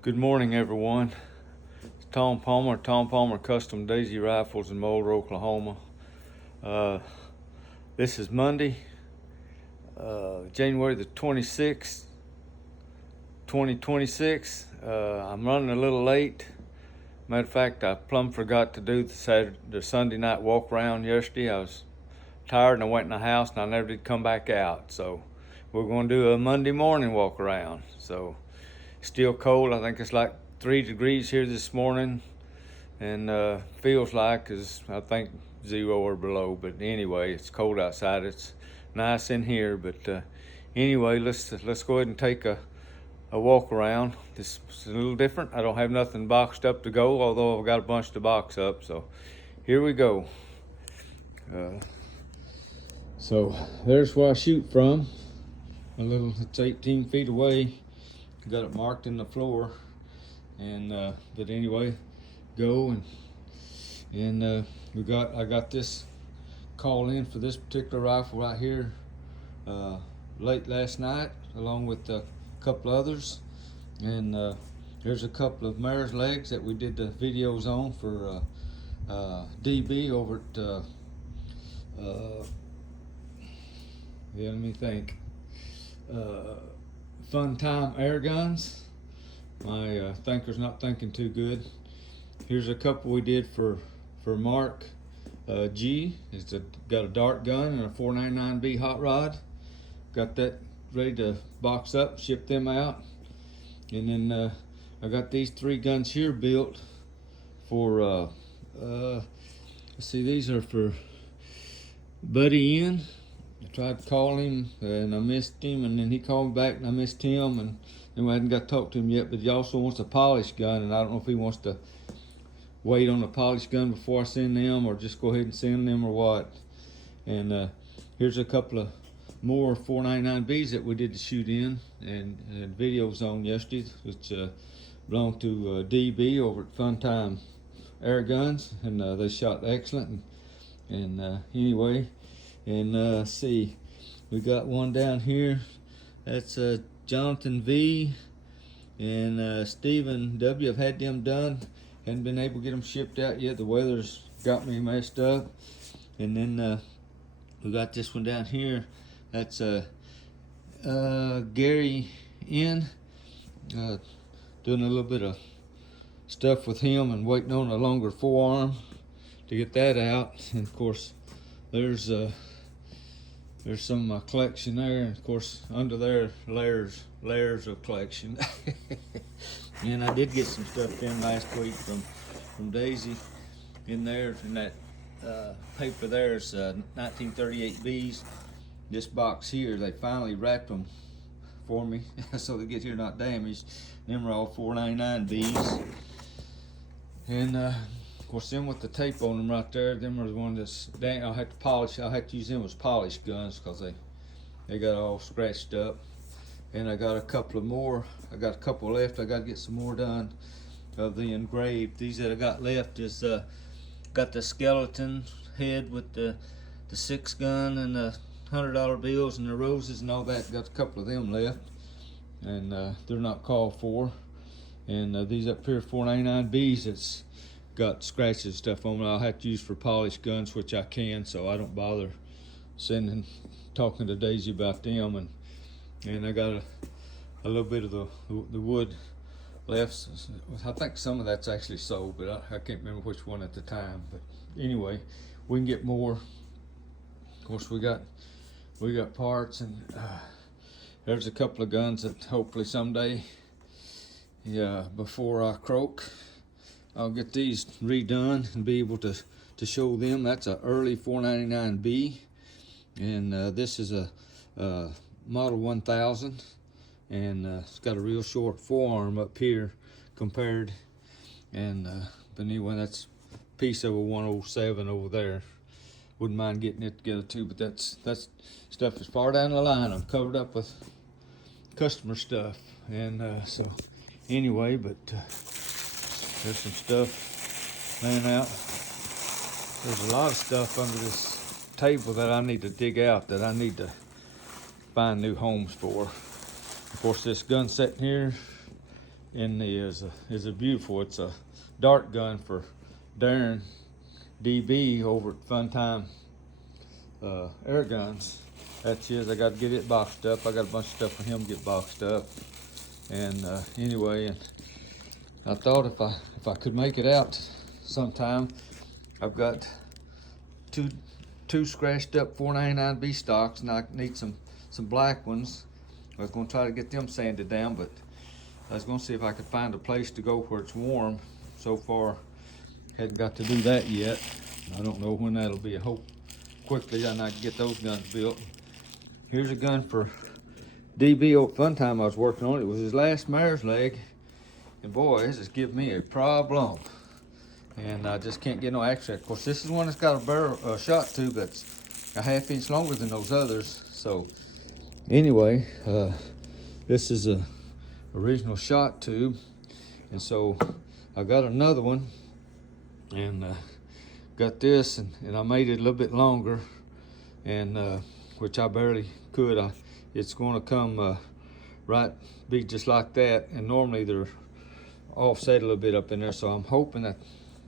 Good morning, everyone. It's Tom Palmer, Tom Palmer Custom Daisy Rifles in Mulder, Oklahoma. Uh, this is Monday, January the 26th, 2026. I'm running a little late. Matter of fact, I plumb forgot to do the Sunday night walk around yesterday. I was tired and I went in the house and I never did come back out. So we're going to do a Monday morning walk around. So still cold. I think it's like 3 degrees here this morning, and feels like is I think 0 or below. But anyway, it's cold outside. It's nice in here. But anyway, let's go ahead and take a walk around. This is a little different. I don't have nothing boxed up to go, although I've got a bunch to box up. So here we go. So there's where I shoot from. It's 18 feet away. Got it marked in the floor, and but anyway, go and I got this call in for this particular rifle right here late last night, along with a couple others, and there's a couple of mare's legs that we did the videos on for DB over at let me think. Fun Time Air Guns. My thinker's not thinking too good. Here's a couple we did for Mark G. Got a dart gun and a 499B hot rod. Got that ready to box up, ship them out. And then I got these 3 guns here built for let's see, these are for Buddy Ian. I tried to call him and I missed him, and then he called me back and I missed him, and then I hadn't got to talk to him yet. But he also wants a polished gun, and I don't know if he wants to wait on the polished gun before I send them, or just go ahead and send them, or what. And here's a couple of more 499Bs that we did to shoot in and videos on yesterday, which belong to DB over at Fun Time Air Guns, and they shot excellent. And anyway. And see, we got one down here. That's Jonathan V and Stephen W. I've had them done. Hadn't been able to get them shipped out yet. The weather's got me messed up. And then we got this one down here. That's Gary N. Doing a little bit of stuff with him and waiting on a longer forearm to get that out. And of course, there's some of my collection there, and of course under there layers of collection. And I did get some stuff in last week from Daisy in there, in that paper there's 1938Bs. This box here, they finally wrapped them for me so they get here not damaged. Them are all 499Bs, and of course, them with the tape on them right there, them are the ones that's dang. I'll have to polish. I'll have to use them as polished guns because they got all scratched up. And I got a couple of more. I got a couple left. I got to get some more done of the engraved. These that I got left is got the skeleton head with the 6 gun and the $100 bills and the roses and all that. Got a couple of them left, and they're not called for. And these up here 499Bs. It's got scratches and stuff on them. I'll have to use for polished guns, which I can, so I don't bother talking to Daisy about them. And I got a little bit of the wood left. I think some of that's actually sold, but I can't remember which one at the time. But anyway, we can get more. Of course, we got parts, and there's a couple of guns that hopefully someday, before I croak, I'll get these redone and be able to show them. That's an early 499B, and this is a Model 1000, and it's got a real short forearm up here compared, and but anyway, that's a piece of a 107 over there. Wouldn't mind getting it together too, but that's stuff is far down the line. I'm covered up with customer stuff, and so anyway, but there's some stuff laying out. There's a lot of stuff under this table that I need to dig out, that I need to find new homes for. Of course, this gun set here in the is a beautiful. It's a dart gun for Darren DB over at Funtime Air Guns. That's his. I got to get it boxed up. I got a bunch of stuff for him to get boxed up. And anyway, and I thought if I could make it out sometime, I've got two scratched up 499B stocks, and I need some black ones. I was gonna try to get them sanded down, but I was gonna see if I could find a place to go where it's warm. So far, hadn't got to do that yet. I don't know when that'll be. I hope quickly and I can get those guns built. Here's a gun for DB old Funtime I was working on. It was his last mare's leg, and boy, this has given me a problem. And I just can't get no action. Of course, this is one that's got a barrel shot tube that's a ½ inch longer than those others. So anyway, this is a original shot tube, and so I got another one, and got this, and I made it a little bit longer, and which I barely could. It's going to come right, be just like that, and normally they're offset a little bit up in there, so I'm hoping that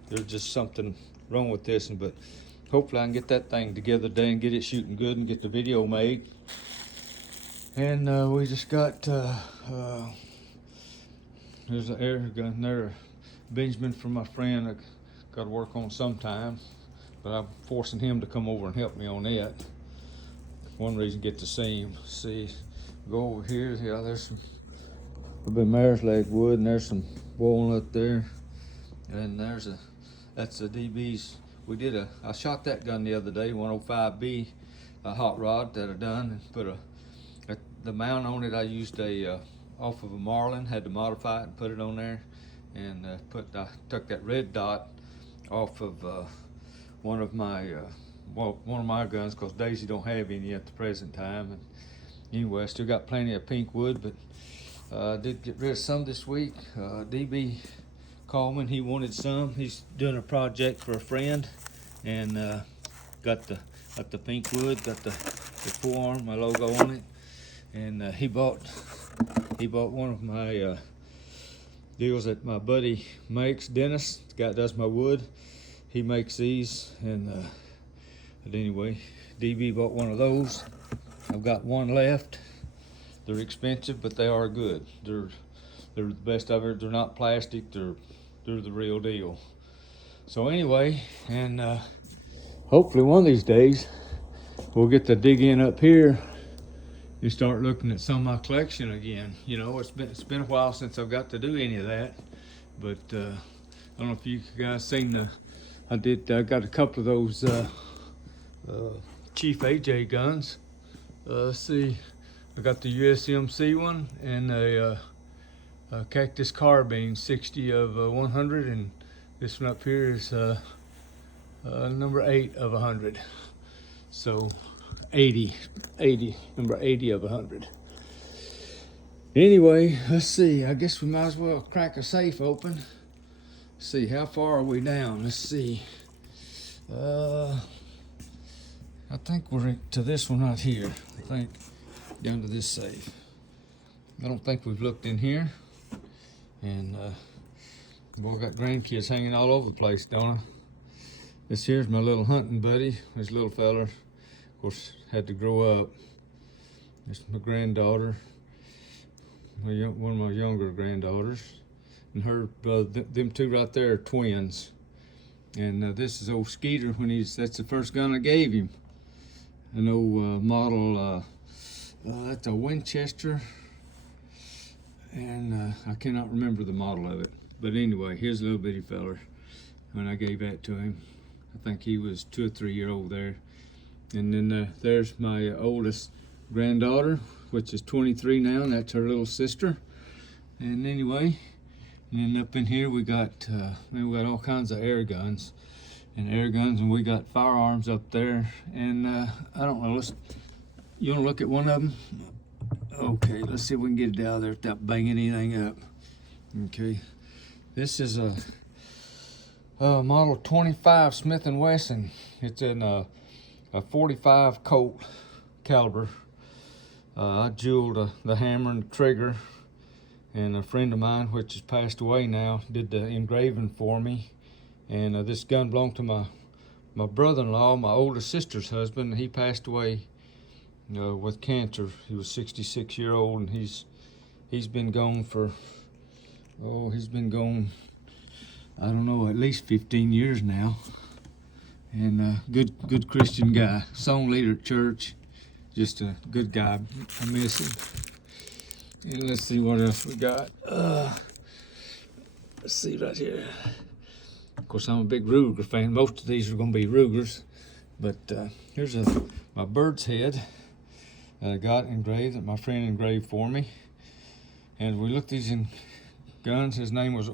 there's just something wrong with this, but hopefully I can get that thing together today and get it shooting good and get the video made. And we just got there's an air gun there, Benjamin, from my friend. I got to work on sometime, but I'm forcing him to come over and help me on that. One reason, get to see him. See, go over here. Yeah, there's some a bit mare's leg wood, and there's some walnut there, and that's a DB's. I shot that gun the other day, 105B, a hot rod that I done, and put the mount on it. I used off of a Marlin, had to modify it and put it on there, and I took that red dot off of one of my guns, because Daisy don't have any at the present time. And anyway, I still got plenty of pink wood, but I did get rid of some this week. DB Coleman, he wanted some. He's doing a project for a friend, and got the pink wood, got the forearm, my logo on it, and he bought one of my deals that my buddy makes, Dennis, the guy that does my wood. He makes these, and but anyway, DB bought one of those. I've got one left. They're expensive, but they are good. They're the best I've ever. They're not plastic. They're the real deal. So anyway, and hopefully one of these days we'll get to dig in up here and start looking at some of my collection again. You know, it's been a while since I've got to do any of that, but I don't know if you guys seen I got a couple of those Chief AJ guns. Let's see, I got the USMC one and a Cactus Carbine 60 of 100, and this one up here is number 8 of 100. So 80, number 80 of 100. Anyway, let's see, I guess we might as well crack a safe open. Let's see, how far are we down? Let's see. I think we're to this one right here. I think down to this safe. I don't think we've looked in here. And boy, I got grandkids hanging all over the place, don't I? This here's my little hunting buddy. This little feller, of course, had to grow up. This is my granddaughter, one of my younger granddaughters, and her brother. Them two right there are twins. And this is old Skeeter that's the first gun I gave him. An old model, that's a Winchester, and I cannot remember the model of it. But anyway, here's a little bitty feller when I gave that to him. I think he was 2 or 3 years old there. And then there's my oldest granddaughter, which is 23 now, and that's her little sister. And anyway, and then up in here we got all kinds of air guns, and we got firearms up there. And I don't know, you want to look at one of them? Okay, let's see if we can get it out of there without banging anything up. Okay, this is a model 25 Smith & Wesson. It's in a 45 Colt caliber. I jeweled the hammer and the trigger, and a friend of mine, which has passed away now, did the engraving for me. And this gun belonged to my brother-in-law, my older sister's husband. He passed away with cancer. He was 66-year-old, and he's been gone for, he's been gone, I don't know, at least 15 years now. And good Christian guy, song leader at church, just a good guy. I miss him. And let's see what else we got. Let's see right here. Of course, I'm a big Ruger fan. Most of these are going to be Rugers, but here's my bird's head that I got engraved, that my friend engraved for me. And we looked these in guns. His name was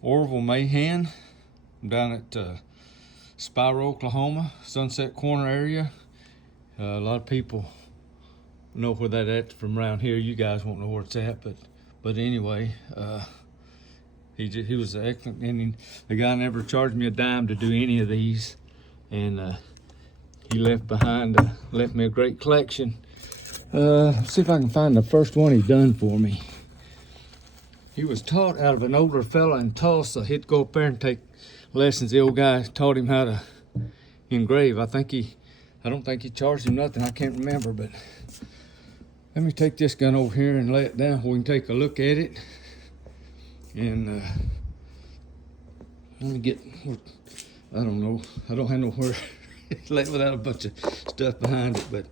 Orville Mahan, down at Spiro, Oklahoma, Sunset Corner area. A lot of people know where that's at from around here. You guys won't know where it's at, but anyway, he was excellent, and the guy never charged me a dime to do any of these, and he left me a great collection. Let's see if I can find the first one he done for me. He was taught out of an older fella in Tulsa. He'd go up there and take lessons. The old guy taught him how to engrave. I don't think he charged him nothing. I can't remember, but let me take this gun over here and lay it down where we can take a look at it. And let me get, I don't know, I don't have nowhere to lay it without a bunch of stuff behind it. But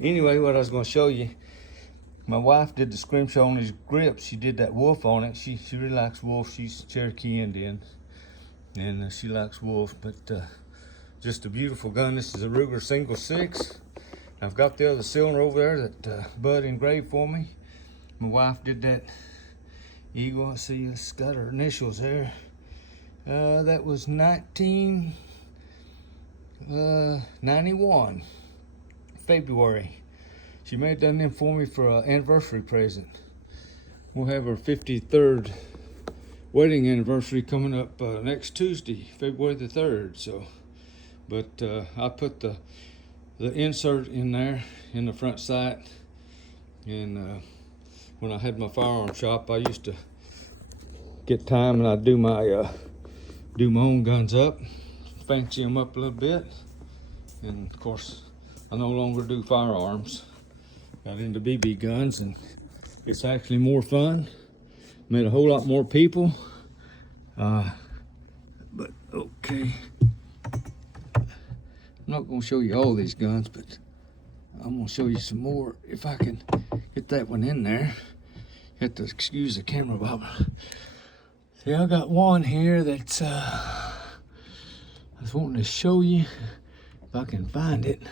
anyway, what I was going to show you, my wife did the scrimshaw on his grip. She did that wolf on it. She really likes wolves. She's Cherokee Indian, and she likes wolves. But just a beautiful gun. This is a Ruger Single 6. I've got the other cylinder over there that Bud engraved for me. My wife did that eagle. I see it's got her initials there. That was 1991, February. She made them for me for an anniversary present. We'll have her 53rd wedding anniversary coming up next Tuesday, February the 3rd. So, but I put the insert in there in the front sight, and when I had my firearm shop, I used to get time and I'd do my own guns up, fancy them up a little bit. And of course, I no longer do firearms. Got into BB guns, and it's actually more fun. Met a whole lot more people. But okay, I'm not gonna show you all these guns, but I'm gonna show you some more if I can get that one in there. You have to excuse the camera bobber. See, I got one here that's I was wanting to show you if I can find it.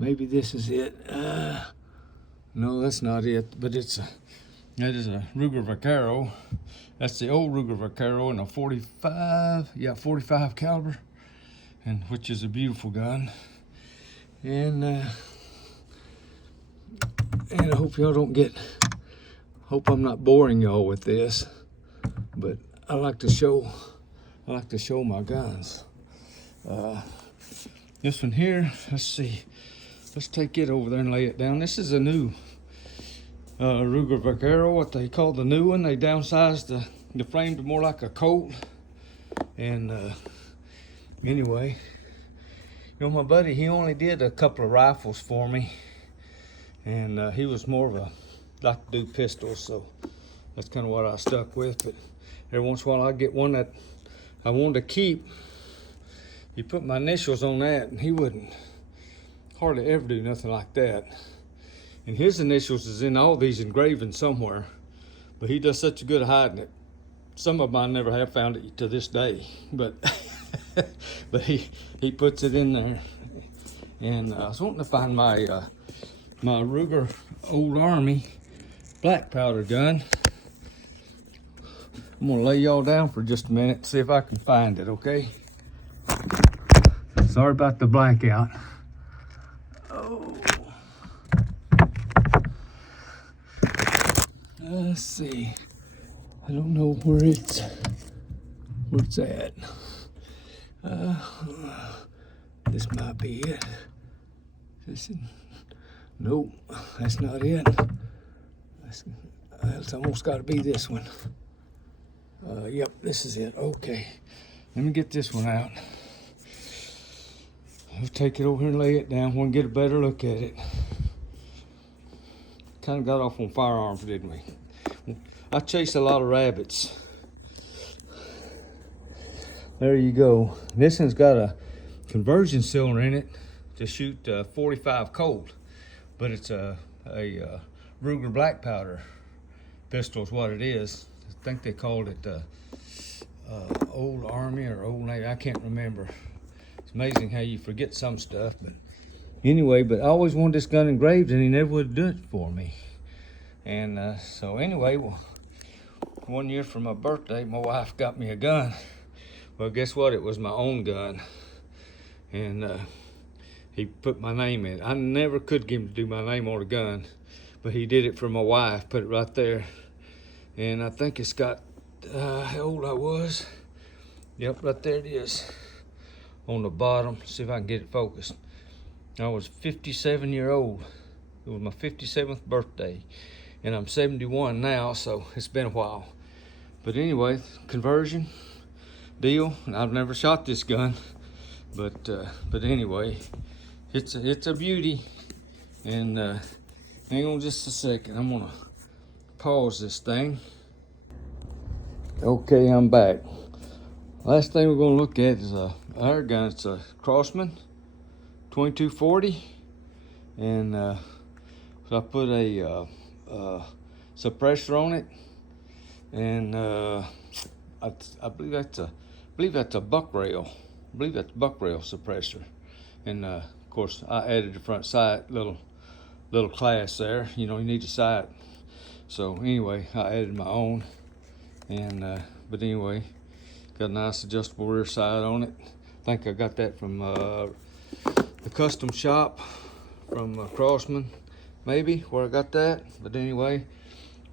Maybe this is it. No, that's not it, but that is a Ruger Vaquero. That's the old Ruger Vaquero in a 45 caliber, and which is a beautiful gun. And I hope y'all don't hope I'm not boring y'all with this, but I like to show my guns. This one here, let's see. Let's take it over there and lay it down. This is a new Ruger Vaquero, what they call the new one. They downsized the frame to more like a Colt. And anyway, you know, my buddy, he only did a couple of rifles for me, and he was more of like to do pistols, so that's kind of what I stuck with. But every once in a while I get one that I wanted to keep. He put my initials on that, and he wouldn't hardly ever do nothing like that. And his initials is in all these engravings somewhere, but he does such a good hiding it. Some of mine never have found it to this day, but but he puts it in there. And I was wanting to find my my Ruger Old Army black powder gun. I'm gonna lay y'all down for just a minute, see if I can find it, okay? Sorry about the blackout. Oh. Let's see. I don't know where it's at. This might be it. Nope, that's not it. It's almost got to be this one. Yep, this is it. Okay. Let me get this one out. I'll take it over here and lay it down. Want to get a better look at it. Kind of got off on firearms, didn't we? I chased a lot of rabbits. There you go. This one's got a conversion cylinder in it to shoot 45 Colt, but it's a Ruger black powder pistol is what it is. I think they called it Old Army or Old Navy. I can't remember. It's amazing how you forget some stuff, but anyway, but I always wanted this gun engraved and he never would do it for me. And so anyway, well, 1 year for my birthday, my wife got me a gun. Well, guess what? It was my own gun. And he put my name in it. I never could get him to do my name on a gun, but he did it for my wife, put it right there. And I think it's got, how old I was. Yep, right there it is. On the bottom, see if I can get it focused. I was 57 years old. It was my 57th birthday. And I'm 71 now, so it's been a while. But anyway, conversion deal. I've never shot this gun, but anyway, it's a beauty. And hang on just a second. I'm gonna pause this thing. Okay, I'm back. Last thing we're gonna look at is our gun. It's a Crosman 2240, and so I put a suppressor on it, and I believe that's a buck rail. I believe that's buck rail suppressor, and of course I added the front sight, little class there. You know, you need a sight. So anyway, I added my own, and but anyway, got a nice adjustable rear sight on it. I think I got that from the custom shop from Crosman, maybe where I got that. But anyway,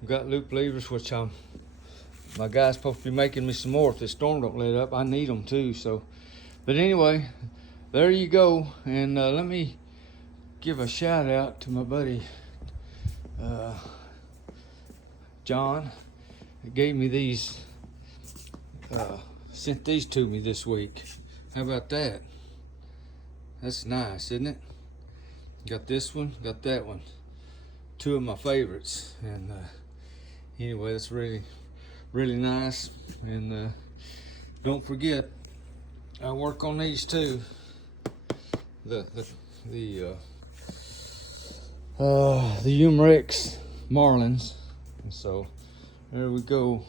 I've got loop levers, which my guy's supposed to be making me some more if this storm don't let up. I need them too. So, but anyway, there you go. And let me give a shout out to my buddy John. He gave me these, sent these to me this week. How about that? That's nice, isn't it? Got this one, got that one. Two of my favorites. And anyway, that's really nice. And don't forget, I work on these too. The Umarex Marlins. And so there we go.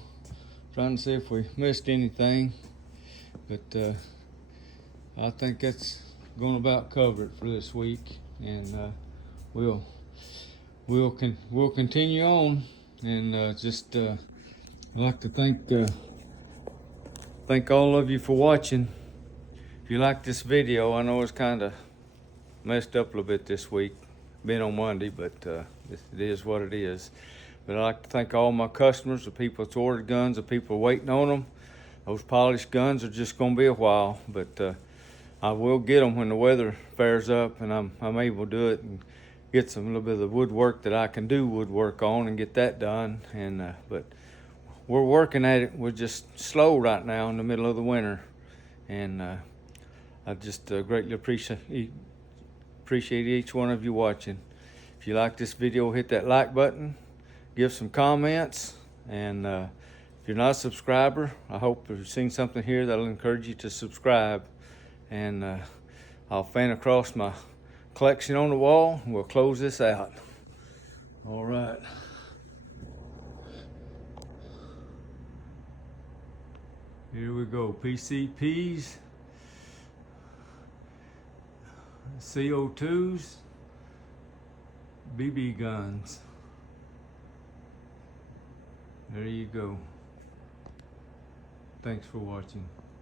Trying to see if we missed anything, but I think that's going to about cover it for this week. And we'll continue on. And just I'd like to thank all of you for watching. If you like this video, I know it's kind of messed up a little bit this week, being on Monday, but it is what it is. But I'd like to thank all my customers, the people that's ordered guns, the people waiting on them. Those polished guns are just going to be a while, but I will get them when the weather fares up and I'm able to do it and get a little bit of the woodwork that I can do woodwork on and get that done. And but we're working at it. We're just slow right now in the middle of the winter, and I just greatly appreciate each one of you watching. If you like this video, hit that like button, give some comments, and if you're not a subscriber, I hope you've seen something here that'll encourage you to subscribe. And I'll fan across my collection on the wall and we'll close this out. All right. Here we go. PCPs, CO2s, BB guns. There you go. Thanks for watching.